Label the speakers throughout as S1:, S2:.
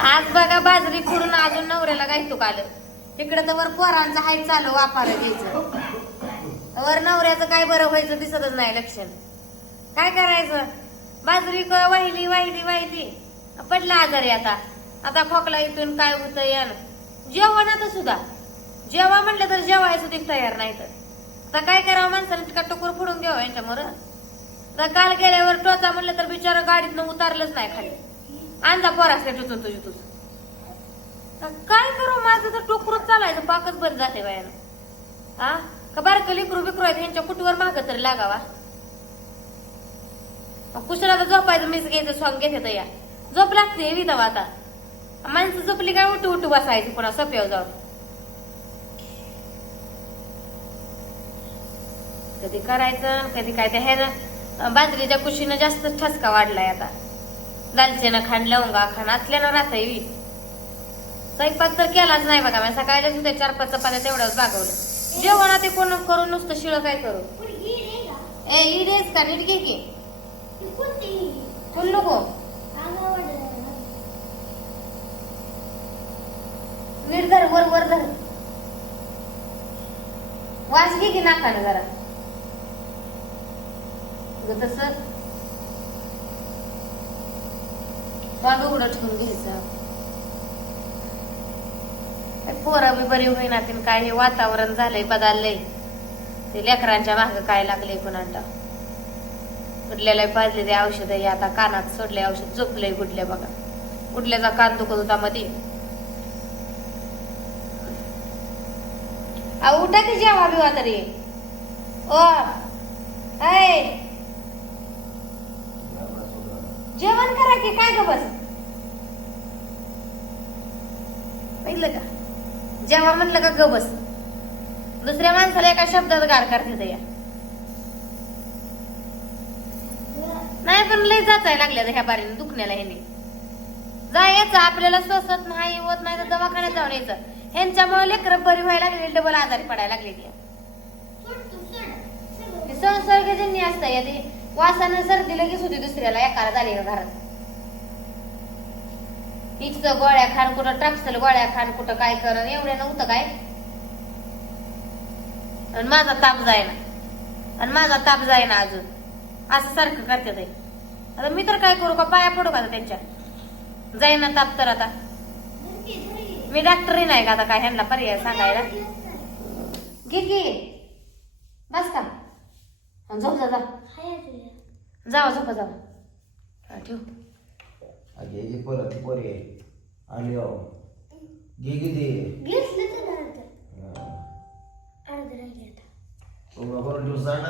S1: आज बघा बाजरी खुडून अजून नवऱ्याला गायतो काल. तिकडे तर वर पोरांचं हाय चालू वापारा घ्यायचं. वर नवऱ्याचं काय बरं व्हायचं दिसतच नाही लक्षण काय करायचं? बाजरी वाहिली वाहिली वाहिली. पडला आजारी आता. आता खोकला इथून काय होतं यान. आता सुद्धा. जेवा म्हटलं तर जेवायचं सुद्धा तयार नाही तर. आता काय करावं माणसाने? तिका टोकर फोडून घ्यावं यांच्यामुळं. तर काल गेल्यावर टोचा म्हणलं तर बिचारा गाडीतनं उतारलंच नाही खाली. आणजा पोरासने टोचून तुझी तुझ काय करू माझं तर टोकरूच चालायचं पाकच बंद जाते बायानं. हा का बारकं लिकरू बिकरू आहेत ह्यांच्या कुटीवर माग तरी लागावा? कुशलाचा झोपायचं मीच घ्यायचं सॉंग घेते तर या. झोप लागते विधावा आता. माणसं झोपली काय उठू उठू बसायची पुन्हा सोप्यावर जाऊन. कधी करायचं कधी काय त्या ह्यानं बाजरीच्या कुशीनं जास्त ठसका वाढलाय आता. दालचेनं खाण लवंगा खाण असल्यानं राहतंय बी. स्वयंपाक तर केलाच नाही बघा मी सकाळच्या सुद्धा चार पाच चपात्या तेवढंच भागवलं जेवण ते कोण करून नुसतं शिळ काय करू? ए इडेच का नीट घे की. फुल नको. नीट धर वर वर धर. वास घे की नाकानं जरा. ग तस वाग उघडं ठेवून घ्यायचं? पोरं बी बरी होईना तीन काय हे वातावरण झालंय बदललंय. ते लेकरांच्या माग काय लागले कुणाला? कुठल्याला पाजले ते औषध हे आता कानात सोडले औषध झोपलंय कुठल्या बघा. कुठल्याचा कान दुखत होता मध्ये अहो उठा की जेवा बिवा तरी. ओ ऐ जेवण करा की काय ग बस? बघितलं का? जेव्हा म्हणलं का ग बस? दुसऱ्या माणसाला एका शब्दात गार करते या. नाही पण लय जाचाय लागल्या ह्या बारीने दुखण्याला ह्याने. जायचं आपल्याला स्वस्त नाही होत नाही तर दवाखान्यात जाऊन यायचं. ह्यांच्यामुळे लेकर बरी व्हायला लागली डबल आजारी पडायला लागली संसर्गजन्य असतं या ते वासानं सर्दी लगेच होती दुसऱ्याला एकाला झाली का घरात? हिच गोळ्या खान कुठं ट्रॅक्सल गोळ्या खान कुठं काय कर एवढ्या नव्हतं काय? आणि माझा ताप जायना आणि माझा ताप जायना अजून. असं सारखं करते ते. आता मी तर काय करू का पाया पडू का त्यांच्या? जाईना ताप तर आता. मी डॉक्टरही नाही का आता काय ह्यांना पर्याय सांगायला? घे घे बस का. हा, झोप जा जा. जावा झोपा जावा. हा, ठेव.
S2: अगे ये परत ती पोरी आहे आली हो. घे किती सांड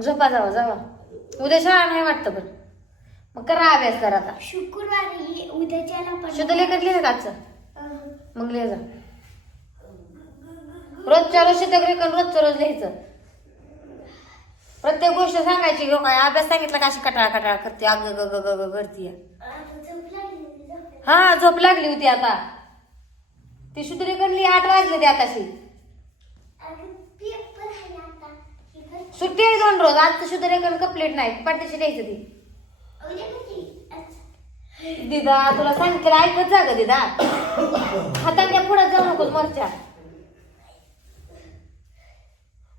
S1: झोपा जावा जावा. उद्या शाळा नाही वाटतं पण. मग करा अभ्यास करा आता
S3: शुक्रवारी उद्याच्याला पण
S1: शुद्ध लिहिलं का आजचं
S3: अं,
S1: मग लिहा जा रोजच्या रोज शुद्ध लेखन रोजच्या रोज लिहायचं प्रत्येक गोष्ट सांगायची हो काय अभ्यास सांगितला का अशी कटाळा कटाळा करते अग ग ग ग ग करते
S3: आता झोप लागली होती, झोप.
S1: हा झोप लागली होती आता ती शुद्ध लेखन लिहि आठ वाजले ते आताशी
S3: अगं, पेपर आहे आता. पेपर.
S1: सुट्टी आहे दोन रोज आजचं शुद्ध लेखन कंप्लीट नाही पाठीशी द्यायचं ती. दिदा तुला सांगितलं ऐकत जा ग दिदा. हातांच्या पुढे जाऊ नकोस मरच्या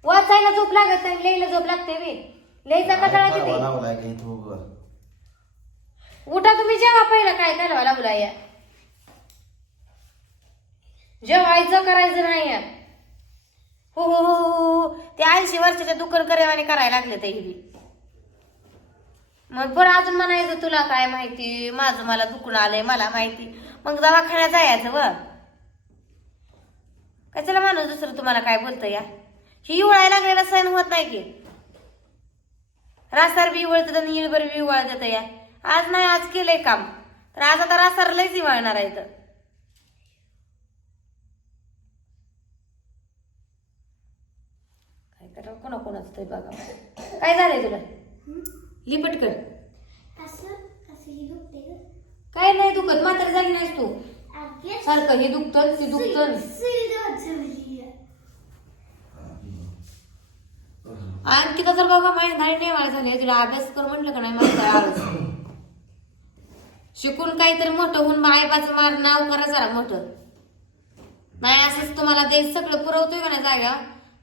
S1: वाचायला झोप लागत नाही लिहायला झोप लागते मी लिहायचा कटाळा किती. उठा तुम्ही जेवा पहिला काय करावं लागला या जेवायचं करायचं नाही. या. हो हो हो हो, हो. ते ऐंशी वर्षाच्या दुकान करेवाने करायला लागले ते मग बरं अजून म्हणायचं तुला काय माहिती? माझं मला दुखून आलंय मला माहिती. मग दवाखान्यात जायचं व. कशाला माणूस दुसरं तुम्हाला काय बोलतं या? ही इवळायला लागलेला सण होत नाही की? रासार बी इवळत आणि इळभर बी इवळत या. आज नाही आज केलंय काम. तर आज आता रासार लयच इवळणार आहे तर काय करावं? कोणा कोणाचं तरी बघा काय झालंय तुला? लिपट कर.
S3: असं असं दुखते गं.
S1: काय नाही दुखत मात्र झाली नाहीस तू. सारखं हे दुखतं ते दुखतं
S3: सुई- सुई जवळ जवळली आहे.
S1: आणि तिथं तर बघा माझी धाडी नेवाळ झाली. तिला अभ्यास कर म्हटलं का नाही माझं आळस? शिकून काहीतरी मोठं होऊन आईबाचं मार नाव करा जरा मोठं. नाही असंच तुम्हाला ते सगळं पुरवतोय का नाही जागा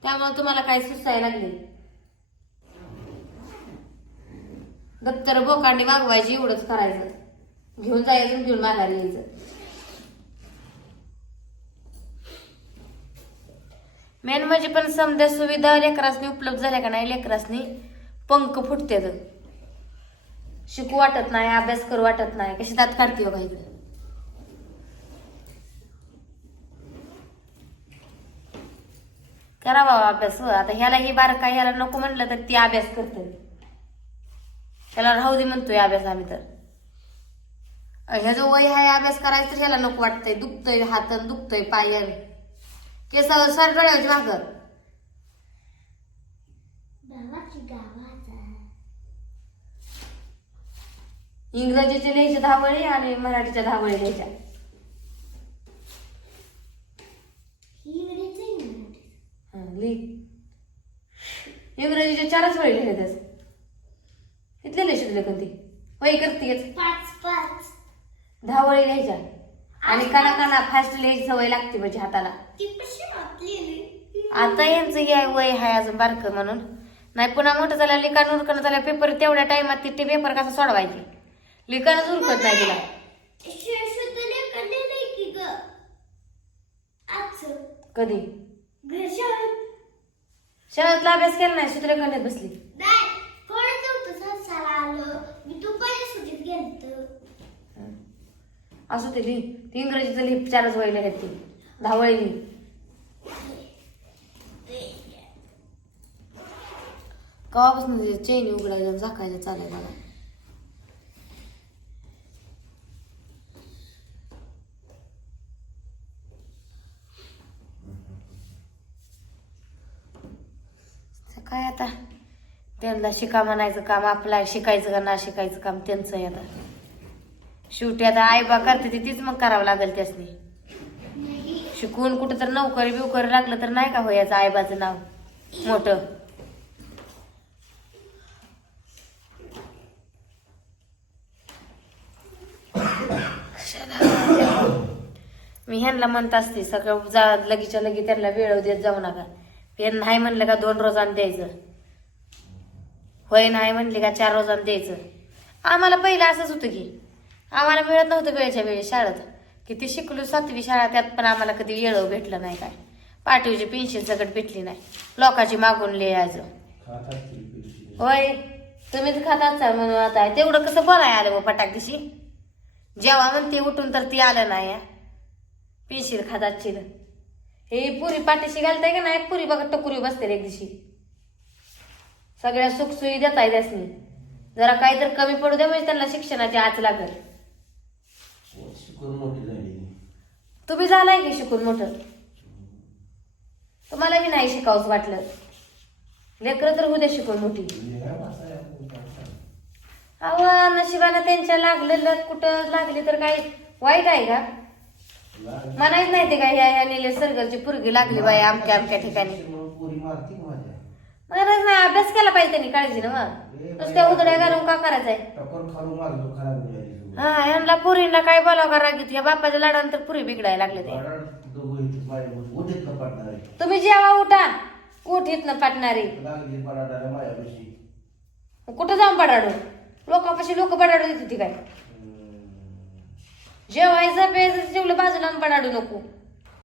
S1: त्यामुळे तुम्हाला काही सुचायला लागले. दप्तर बोकांडी मागवायची एवढंच करायचं. घेऊन जायचं घेऊन माघारी यायचं. मेन म्हणजे पण समजा सुविधा लेकरासनी उपलब्ध झाल्या का नाही लेकरासनी पंख फुटते शिकू वाटत नाही अभ्यास करू वाटत नाही कशी दात काढते बघा इकडे. करा बाबा अभ्यास हो. आता ह्याला ही बारका ह्याला नको म्हणलं तर ती अभ्यास करते त्याला राहू दे म्हणतोय अभ्यास आम्ही तर. ह्या जो वय आहे अभ्यास करायचा तर ह्याला नको वाटतंय. दुखतंय हातन दुखतंय पायन. केसावर सर भाकर
S3: गावाची गावाचा
S1: इंग्रजीचे लिहायचे धावळे आणि मराठीच्या धावळे लिहायच्या
S3: इंग्रजीचे
S1: चारच वळी लिहायचे तुला कोणती वही करतेच
S3: पाच पाच.
S1: धावळे लिहायच्या आणि काना काना फास्ट लिहायची सवय लागते म्हणजे हाताला. आता यांचं हे वय आहे अजून बारकं म्हणून. नाही पुन्हा मोठं झालं लिखाण उरकणं झालं पेपर तेवढ्या टाइमात ते पेपर कसा सोडवायचे? लिखाणच उरकत नाही तिला. कधी? शाळेतला अभ्यास केला नाही सूत्रखंडात बसली. असं ते लिही ती इंग्रजीचं लिही चारच वहिले आहेत ती. धावळे लिही कवापासून चेन उघडायला झाकायला चालायला लागला. काय आता त्यांना शिका म्हणायचं काम आपलं आहे शिकायचं का ना शिकायचं काम त्यांचं आहे आता शेवटी आता आई बा करते तिथेच तीच मग करावं लागेल त्यासनी. शिकून कुठं तर नोकरी बिवकरी लागलं तर नाही का होयाचं आईबाचं नाव? मोठं. मी ह्यांना म्हणत असते सगळं जा लगीच्या लगी त्यांना वेळ देत जाऊ नका. ते नाही म्हणलं का दोन रोजानं द्यायचं. होय नाही म्हणले का चार रोजानं द्यायचं. आम्हाला पहिलं असंच होतं की आम्हाला मिळत नव्हतं वेळेच्या वेळी शाळेत. किती शिकलो सातवी शाळा त्यात पण आम्हाला कधी वेळ भेटलं नाही काय. पाठीवची पेन्शन सगळं भेटली नाही. लोकांची मागून लिहायचं होय तुम्हीच खात असाल म्हणून आता. तेवढं कसं बोलाय आलं मग पटाक दिशी? जेव्हा म्हणते उठून तर ती आलं नाही पेन्शिल खात चिल हे पुरी पाठीशी घालताय का नाही? पुरी बघा टकुरी बसते एक दिवशी. सगळ्या सुखसुई देताय त्यासनी. जरा काही तर कमी पडू द्या म्हणजे त्यांना शिक्षणाची आच लागल.
S2: शिकून मोठी झाली.
S1: तुम्ही झालाय की शिकून मोठं? तुम्हाला बी नाही शिकावंच वाटलं. लेकरं तर उद्या शिकून मोठी? अहो नशिबानं त्यांच्या लागलेलं कुठं लागली तर काय? वाईट आहे का? म्हणायच नाही ते ह्या ह्या निलेश सरगरची पुरगी लागली बाई आमच्या आमच्या ठिकाणी. म्हणायच नाही अभ्यास केला पाहिजे त्यांनी काळजी ना मग नुसत्या उदड्या घालून का करायचंय
S2: टकोर खालून मारलो खराब झाली सगळं.
S1: हा यांना पुरीला काय बोलावं का रागीत? या बापाच्या लाडानंतर पुरी बिघडायला लागले ते.
S2: बाळाला दोघं इथे माझ्या उठीत न पडणार. आहे
S1: तुम्ही जेव्हा उठा. उठीत न पाटणारी
S2: लागली पडाडाला माझ्यापाशी
S1: कुठं जाऊन पडाडू? लोकांपाशी लोक पडाडू देते ती काय?
S2: हम्म.
S1: जेवायचं प्यायचं जेवलं बाजूला पडाडू नको.